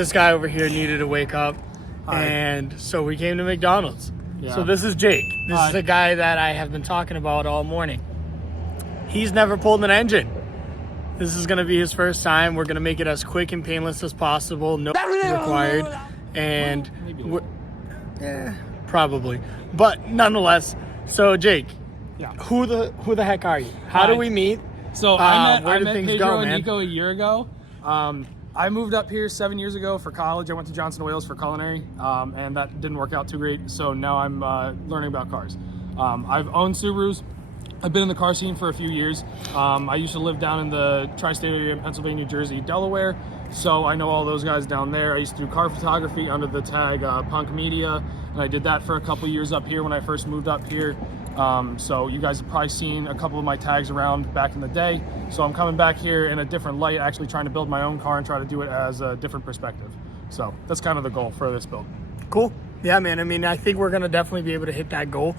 this guy over here needed to wake up. And so we came to McDonald's. Yeah. So this is Jake. This is the guy that I have been talking about all morning. He's never pulled an engine. This is going to be his first time. We're going to make it as quick and painless as possible. No required. And probably. But nonetheless, so Jake, who the heck are you? How do we meet? So I met Pedro and Niko a year ago. I moved up here 7 years ago for college. I went to Johnson Wales for culinary, and that didn't work out too great. So now I'm learning about cars. I've owned Subarus. I've been in the car scene for a few years. I used to live down in the tri-state area in Pennsylvania, New Jersey, Delaware. So I know all those guys down there. I used to do car photography under the tag Punk Media, and I did that for a couple years up here when I first moved up here. So you guys have probably seen a couple of my tags around back in the day. So I'm coming back here in a different light, actually trying to build my own car and try to do it as a different perspective. So that's kind of the goal for this build. Cool. Yeah, man. I mean, I think we're going to definitely be able to hit that goal.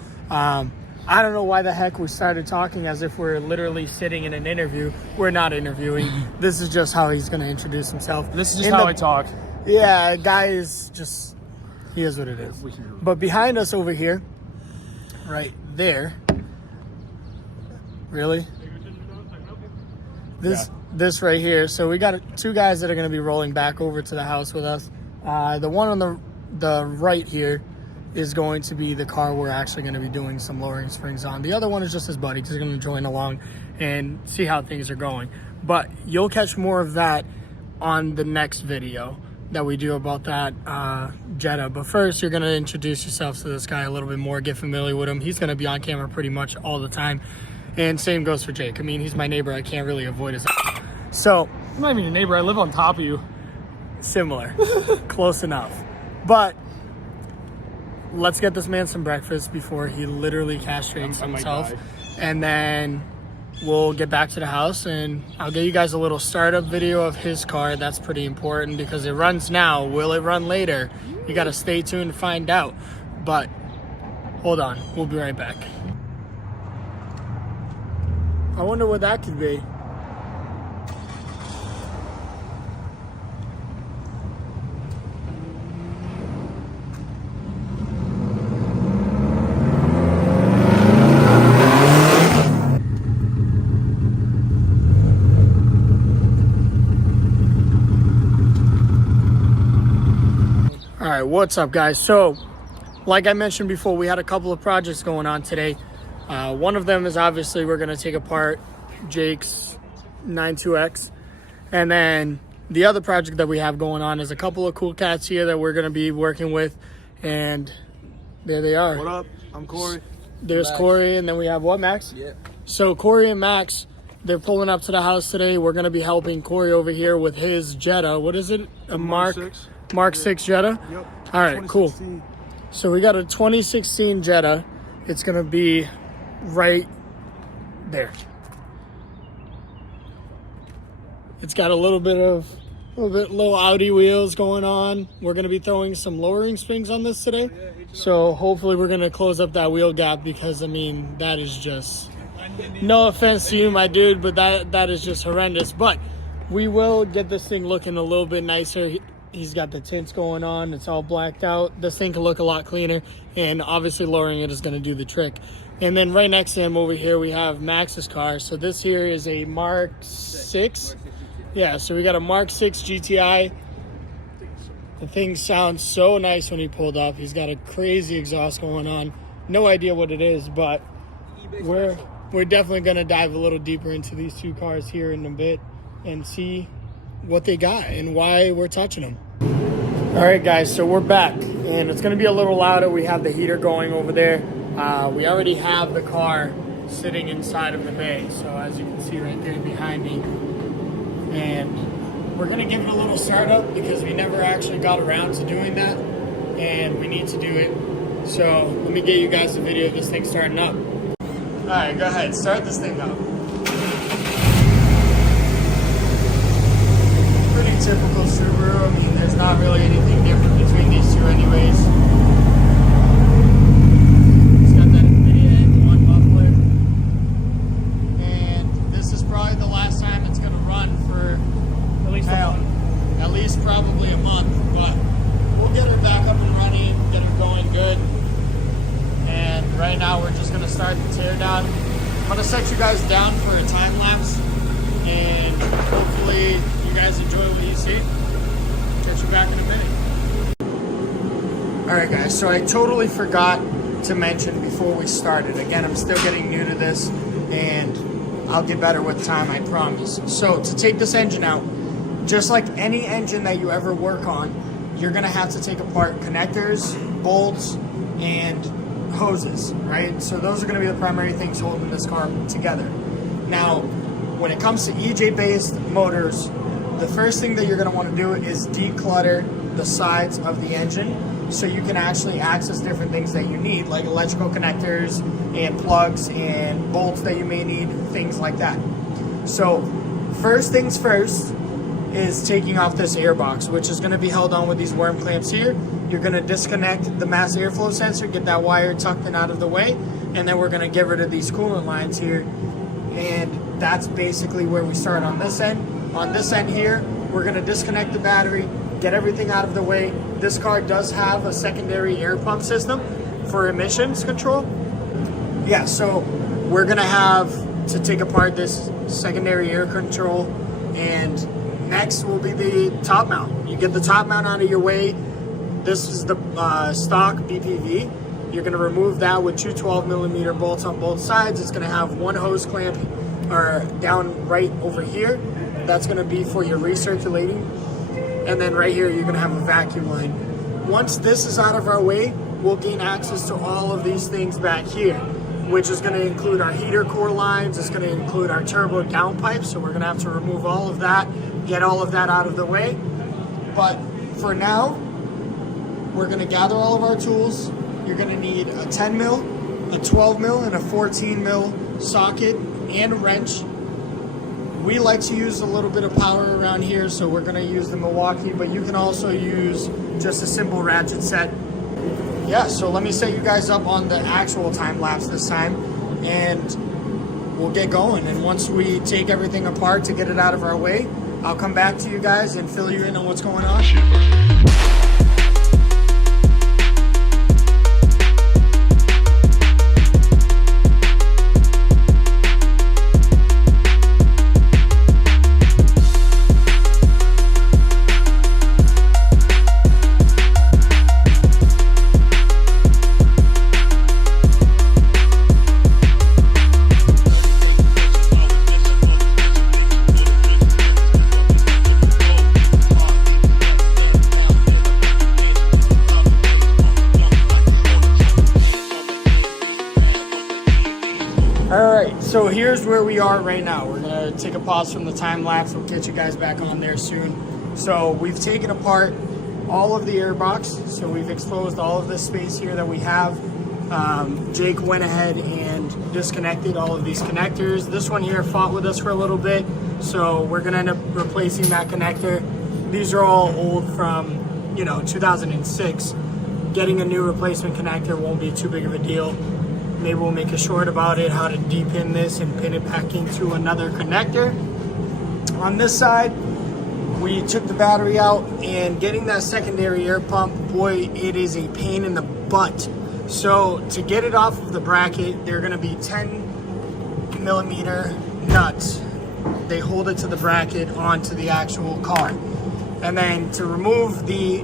I don't know why the heck we started talking as if we're literally sitting in an interview. We're not interviewing. This is just how he's going to introduce himself. This is just how I talk. Yeah, guy is just, he is what it is. But behind us over here, right there, really? This right here. So we got two guys that are going to be rolling back over to the house with us. The one on the right here is going to be the car we're actually going to be doing some lowering springs on. The other one is just his buddy. He's going to join along and see how things are going. But you'll catch more of that on the next video that we do about that Jetta. But first, you're going to introduce yourself to this guy a little bit more, get familiar with him. He's going to be on camera pretty much all the time. And same goes for Jake. I mean, he's my neighbor. I can't really avoid his So I'm not even your neighbor. I live on top of you. Similar. Close enough. But let's get this man some breakfast before he literally castrates himself. And then we'll get back to the house and I'll get you guys a little startup video of his car. That's pretty important because it runs now. Will it run later? You got to stay tuned to find out. But hold on. We'll be right back. I wonder what that could be. All right, what's up, guys? So, like I mentioned before, we had a couple of projects going on today. One of them is obviously we're going to take apart Jake's 92X. And then the other project that we have going on is a couple of cool cats here that we're going to be working with. And there they are. What up? I'm Cory. There's Max. Cory, and then we have what, Max? Yeah. So Cory and Max, they're pulling up to the house today. We're going to be helping Cory over here with his Jetta. What is it? A Mark 6 Jetta? Yep. All right, cool. So we got a 2016 Jetta. It's going to be right there. It's got a little bit low Audi wheels going on. We're going to be throwing some lowering springs on this today. So hopefully we're going to close up that wheel gap because, I mean, that is just, no offense to you, my dude, but that is just horrendous. But we will get this thing looking a little bit nicer. He's got the tints going on. It's all blacked out. This thing can look a lot cleaner. And obviously lowering it is going to do the trick. And then right next to him over here, we have Max's car. So this here is a Mark 6. Yeah, so we got a Mark 6 GTI. The thing sounds so nice when he pulled up. He's got a crazy exhaust going on. No idea what it is, but we're definitely going to dive a little deeper into these two cars here in a bit and see what they got and why we're touching them. All right, guys, so we're back, and it's going to be a little louder. We have the heater going over there. We already have the car sitting inside of the bay, so as you can see right there behind me. And we're going to give it a little startup because we never actually got around to doing that, and we need to do it. So let me get you guys a video of this thing starting up. All right, go ahead. Start this thing up. Pretty typical Subaru. I mean, there's not really anything different between these two anyways. It's got that NVIDIA Ep.1 muffler. And this is probably the last time it's going to run for at least probably a month. right now we're just gonna start the tear down. I'm gonna set you guys down for a time lapse, and hopefully you guys enjoy what you see. Catch you back in a minute. All right, guys, so I totally forgot to mention before we started. Again, I'm still getting new to this, and I'll get better with time, I promise. So to take this engine out, just like any engine that you ever work on, you're gonna have to take apart connectors, bolts, and hoses, right? So those are gonna be the primary things holding this car together. Now, when it comes to EJ-based motors, the first thing that you're gonna wanna do is declutter the sides of the engine so you can actually access different things that you need, like electrical connectors and plugs and bolts that you may need, things like that. So first things first is taking off this air box, which is going to be held on with these worm clamps here. You're going to disconnect the mass airflow sensor, get that wire tucked in out of the way, and then we're going to get rid of these coolant lines here. And that's basically where we start on this end. On this end here, we're going to disconnect the battery, get everything out of the way. This car does have a secondary air pump system for emissions control. Yeah, so we're gonna have to take apart this secondary air control, and next will be the top mount. You get the top mount out of your way. This is the stock BPV. You're gonna remove that with two 12mm bolts on both sides. It's gonna have one hose clamp down right over here. That's gonna be for your recirculating. And then right here, you're gonna have a vacuum line. Once this is out of our way, we'll gain access to all of these things back here, which is gonna include our heater core lines. It's gonna include our turbo downpipe. So we're gonna have to remove all of that, get all of that out of the way. But for now, we're gonna gather all of our tools. You're gonna need a 10 mil, a 12 mil, and a 14 mil socket and a wrench. We like to use a little bit of power around here, so we're gonna use the Milwaukee, but you can also use just a simple ratchet set. Yeah, so let me set you guys up on the actual time lapse this time, and we'll get going. And once we take everything apart to get it out of our way, I'll come back to you guys and fill you in on what's going on. So here's where we are right now. We're gonna take a pause from the time lapse. We'll get you guys back on there soon. So we've taken apart all of the air box. So we've exposed all of this space here that we have. Jake went ahead and disconnected all of these connectors. This one here fought with us for a little bit. So we're gonna end up replacing that connector. These are all old from, 2006. Getting a new replacement connector won't be too big of a deal. Maybe we'll make a short about it, how to depin this and pin it back into another connector. On this side, we took the battery out, and getting that secondary air pump, boy, it is a pain in the butt. So to get it off of the bracket, they're gonna be 10mm nuts. They hold it to the bracket onto the actual car. And then to remove the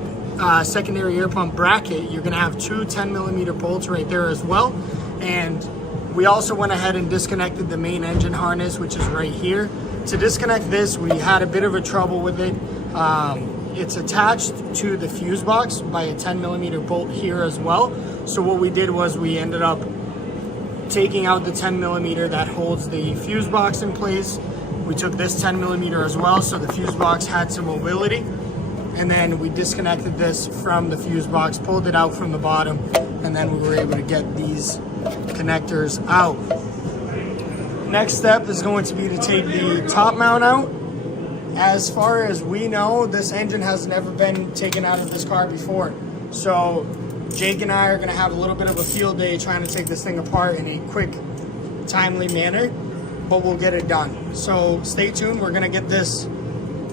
secondary air pump bracket, you're gonna have two 10mm bolts right there as well. And we also went ahead and disconnected the main engine harness, which is right here. To disconnect this, we had a bit of a trouble with it. It's attached to the fuse box by a 10mm bolt here as well. So what we did was we ended up taking out the 10mm that holds the fuse box in place. We took this 10mm as well, so the fuse box had some mobility. And then we disconnected this from the fuse box, pulled it out from the bottom, and then we were able to get these connectors out. Next step is going to be to take the top mount out. As far as we know, this engine has never been taken out of this car before. So Jake and I are gonna have a little bit of a field day trying to take this thing apart in a quick, timely manner, but we'll get it done. So stay tuned, we're gonna get this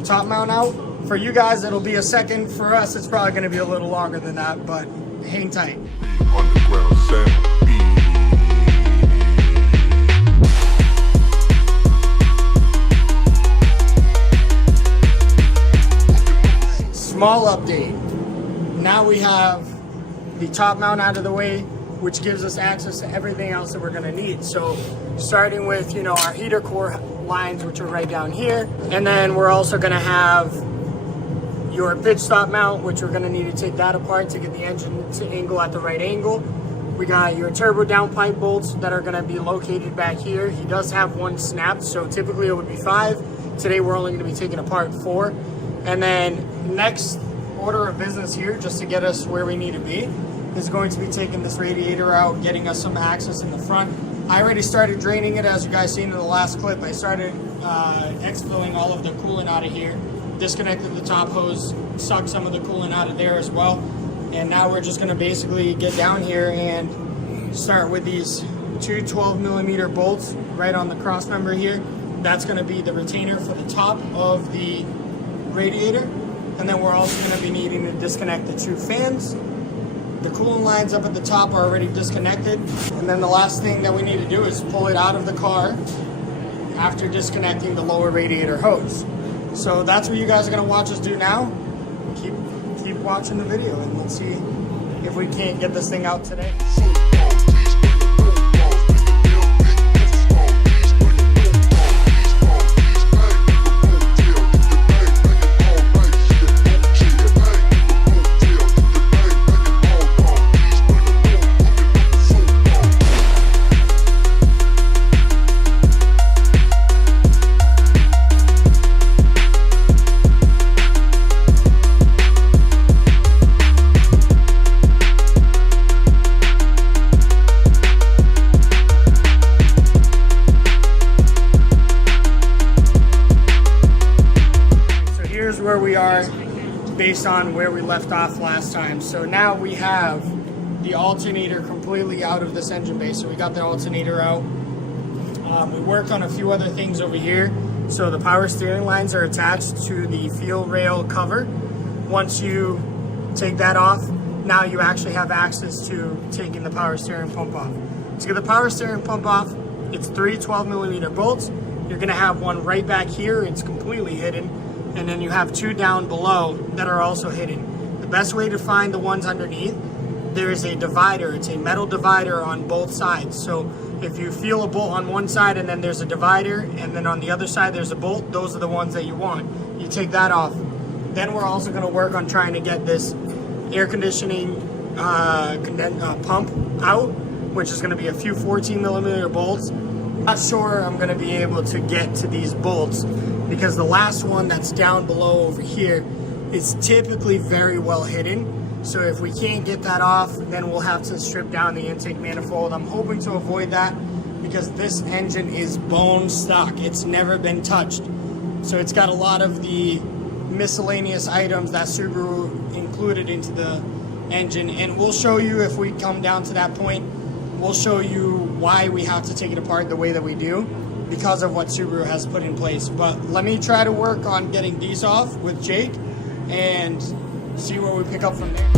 top mount out. For you guys, it'll be a second. For us, it's probably gonna be a little longer than that, but hang tight. Underground sound. small update. Now we have the top mount out of the way, which gives us access to everything else that we're gonna need. So starting with, our heater core lines, which are right down here. And then we're also gonna have your pitch stop mount, which we're gonna need to take that apart to get the engine to angle at the right angle. We got your turbo downpipe bolts that are gonna be located back here. He does have one snapped, so typically it would be 5. Today we're only gonna be taking apart 4. And then next order of business here, just to get us where we need to be, is going to be taking this radiator out, getting us some access in the front. I already started draining it, as you guys seen in the last clip. I started exfilling all of the coolant out of here, disconnected the top hose, sucked some of the coolant out of there as well. And now we're just gonna basically get down here and start with these two 12mm bolts right on the cross member here. That's gonna be the retainer for the top of the radiator. And then we're also gonna be needing to disconnect the 2 fans. The coolant lines up at the top are already disconnected. And then the last thing that we need to do is pull it out of the car after disconnecting the lower radiator hose. So that's what you guys are gonna watch us do now. Keep watching the video and let's see if we can't get this thing out today. Where we are based on where we left off last time. So now we have the alternator completely out of this engine bay. So we got the alternator out. We worked on a few other things over here. So the power steering lines are attached to the fuel rail cover. Once you take that off, now you actually have access to taking the power steering pump off. To get the power steering pump off, it's 3 12mm bolts. You're gonna have one right back here. It's completely hidden. And then you have 2 down below that are also hidden. The best way to find the ones underneath, there is a divider. It's a metal divider on both sides. So if you feel a bolt on one side and then there's a divider, and then on the other side there's a bolt, those are the ones that you want. You take that off. Then we're also gonna work on trying to get this air conditioning pump out, which is gonna be a few 14mm bolts. Not sure I'm gonna be able to get to these bolts because the last one that's down below over here is typically very well hidden. So if we can't get that off, then we'll have to strip down the intake manifold. I'm hoping to avoid that because this engine is bone stock. It's never been touched. So it's got a lot of the miscellaneous items that Subaru included into the engine. And we'll show you, if we come down to that point, we'll show you why we have to take it apart the way that we do because of what Subaru has put in place. But let me try to work on getting these off with Jake and see where we pick up from there.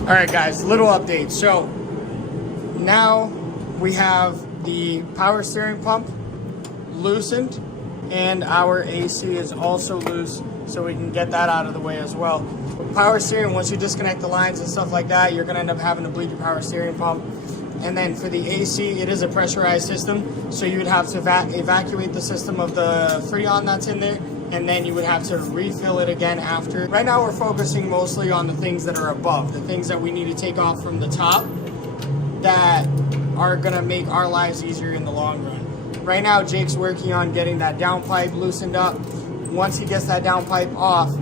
All right, guys, little update. So now we have the power steering pump loosened and our AC is also loose, so we can get that out of the way as well. Power steering, once you disconnect the lines and stuff like that, you're gonna end up having to bleed your power steering pump. And then for the AC, it is a pressurized system, so you would have to evacuate the system of the Freon that's in there, and then you would have to refill it again after. Right now we're focusing mostly on the things that are above, the things that we need to take off from the top that are gonna make our lives easier in the long run. Right now Jake's working on getting that downpipe loosened up. Once he gets that downpipe off,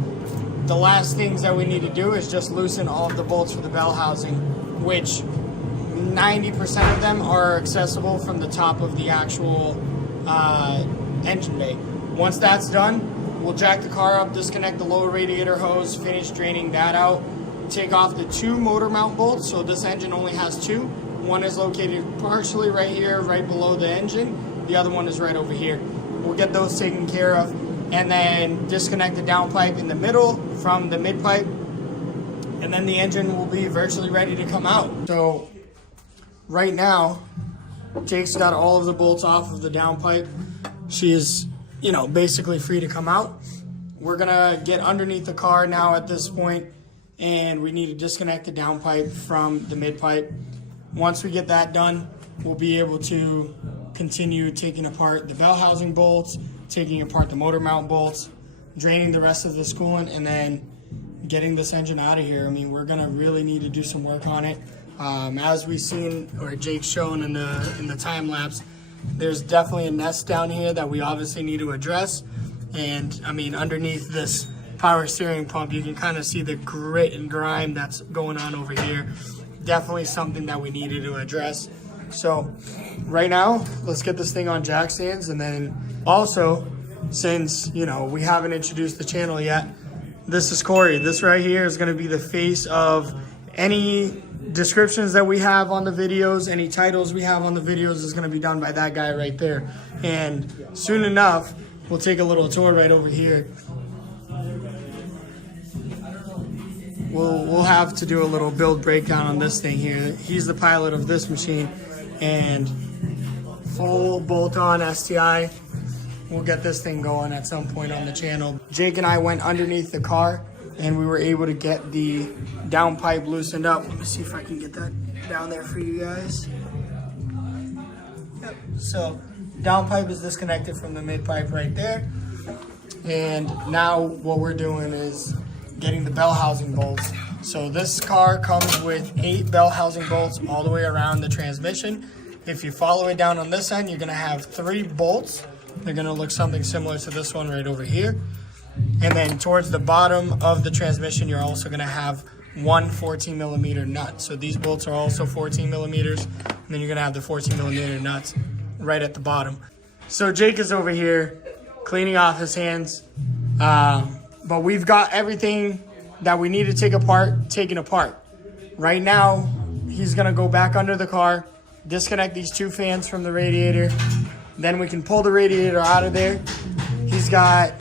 the last things that we need to do is just loosen all of the bolts for the bell housing, which 90% of them are accessible from the top of the actual engine bay. Once that's done, we'll jack the car up, disconnect the lower radiator hose, finish draining that out, take off the 2 motor mount bolts. So this engine only has 2. One is located partially right here, right below the engine. The other one is right over here. We'll get those taken care of, and then disconnect the downpipe in the middle from the mid pipe, and then the engine will be virtually ready to come out. So right now, Jake's got all of the bolts off of the downpipe. She is, you know, basically free to come out. We're gonna get underneath the car now at this point, and we need to disconnect the downpipe from the mid pipe. Once we get that done, we'll be able to continue taking apart the bell housing bolts, taking apart the motor mount bolts, draining the rest of this coolant, and then getting this engine out of here. I mean, we're gonna really need to do some work on it. As we've seen, or Jake's shown in the time lapse, there's definitely a nest down here that we obviously need to address. And I mean, underneath this power steering pump, you can kind of see the grit and grime that's going on over here. Definitely something that we needed to address. So right now, let's get this thing on jack stands. And then also, since, you know, we haven't introduced the channel yet, this is Cory. This right here is going to be the face of any descriptions that we have on the videos, any titles we have on the videos is going to be done by that guy right there. And soon enough, we'll take a little tour right over here. We'll have to do a little build breakdown on this thing here. He's the pilot of this machine, and full bolt-on STI. We'll get this thing going at some point on the channel. Jake and I went underneath the car, and we were able to get the downpipe loosened up. Let me see if I can get that down there for you guys. Yep. So downpipe is disconnected from the mid pipe right there. And now what we're doing is getting the bell housing bolts. So this car comes with 8 bell housing bolts all the way around the transmission. If you follow it down on this end, you're gonna have 3 bolts. They're gonna look something similar to this one right over here. And then towards the bottom of the transmission, you're also gonna have 1 14mm nut. So these bolts are also 14mm, and then you're gonna have the 14mm nuts right at the bottom. So Jake is over here cleaning off his hands. But we've got everything that we need to take apart, taken apart. Right now, he's gonna go back under the car, disconnect these 2 fans from the radiator, then we can pull the radiator out of there. He's got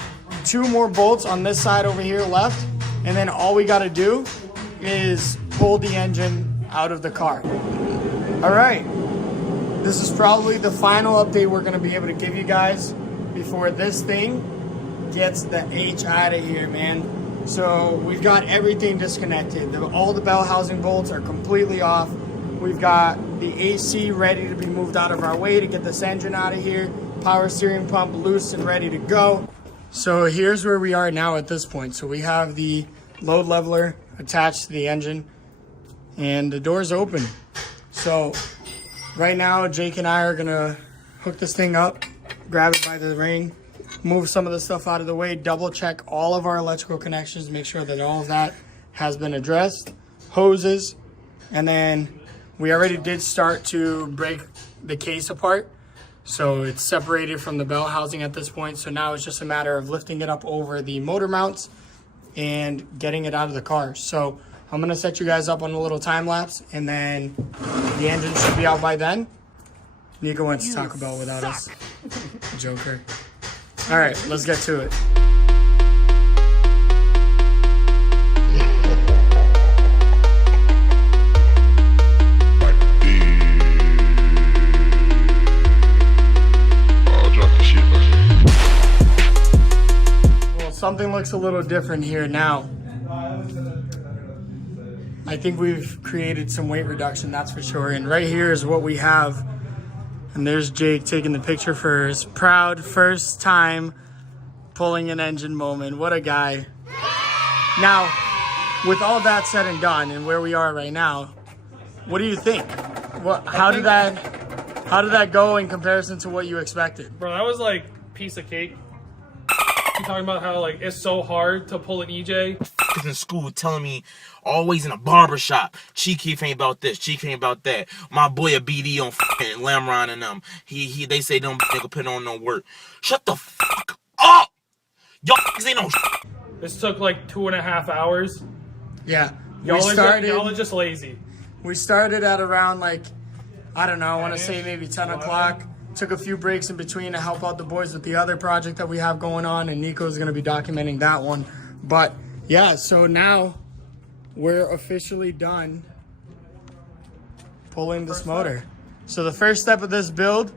2 more bolts on this side over here left, and then all we gotta do is pull the engine out of the car. All right, this is probably the final update we're gonna be able to give you guys before this thing gets the H out of here, man. So we've got everything disconnected. All the bell housing bolts are completely off. We've got the AC ready to be moved out of our way to get this engine out of here. Power steering pump loose and ready to go. So here's where we are now at this point. So we have the load leveler attached to the engine, and the door's open. So right now, Jake and I are gonna hook this thing up, grab it by the ring, move some of the stuff out of the way, double check all of our electrical connections, make sure that all of that has been addressed, hoses, and then we already did start to break the case apart. So it's separated from the bell housing at this point. So now it's just a matter of lifting it up over the motor mounts and getting it out of the car. So I'm gonna set you guys up on a little time lapse, and then the engine should be out by then. Niko went to Taco Bell without us. Joker. All right, let's get to it. Well, something looks a little different here now. I think we've created some weight reduction, that's for sure. And right here is what we have. And there's Jake taking the picture for his proud first time pulling an engine moment. What a guy. Now, with all that said and done and where we are right now, what do you think? How did that go in comparison to what you expected? Bro, that was like piece of cake. You talking about how like it's so hard to pull an EJ? In school telling me always in a barber shop, Chief ain't about this, Chief ain't about that. My boy a BD on f***ing Lamron and them. They say them nigga put on no work. Shut the fuck up! Y'all ain't no shit. This took like 2.5 hours. Yeah, Y'all are just lazy. We started at around like, I don't know, I want to say maybe 10 o'clock. Took a few breaks in between to help out the boys with the other project that we have going on, and Niko's going to be documenting that one. But yeah, so now we're officially done pulling this motor. So the first step of this build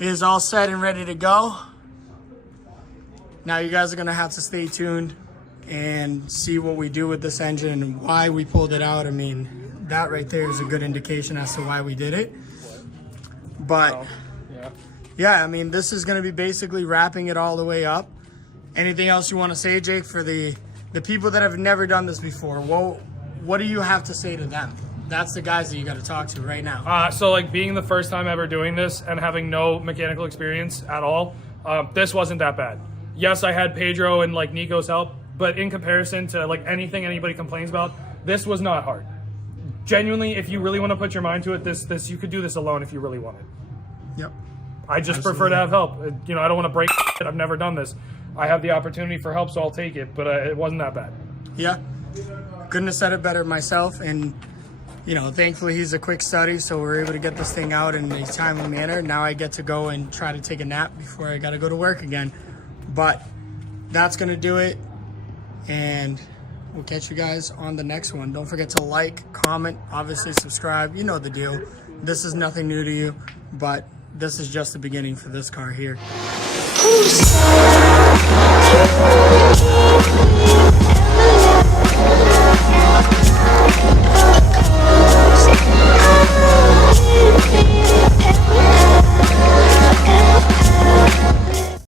is all set and ready to go. Now you guys are going to have to stay tuned and see what we do with this engine and why we pulled it out. I mean, that right there is a good indication as to why we did it. But yeah, I mean, this is going to be basically wrapping it all the way up. Anything else you want to say, Jake, for the people that have never done this before? What do you have to say to them? That's the guys that you got to talk to right now. So like being the first time ever doing this and having no mechanical experience at all, this wasn't that bad. Yes, I had Pedro and like Niko's help, but in comparison to like anything anybody complains about, this was not hard. Genuinely, if you really want to put your mind to it, this you could do this alone if you really wanted. Yep. I just prefer to have help. You know, I don't want to break it. I've never done this. I have the opportunity for help, so I'll take it, but it wasn't that bad. Yeah. Couldn't have said it better myself, and you know, thankfully he's a quick study, so we're able to get this thing out in a timely manner. Now I get to go and try to take a nap before I got to go to work again. But that's going to do it, and we'll catch you guys on the next one. Don't forget to like, comment, obviously subscribe. You know the deal. This is nothing new to you, but this is just the beginning for this car here.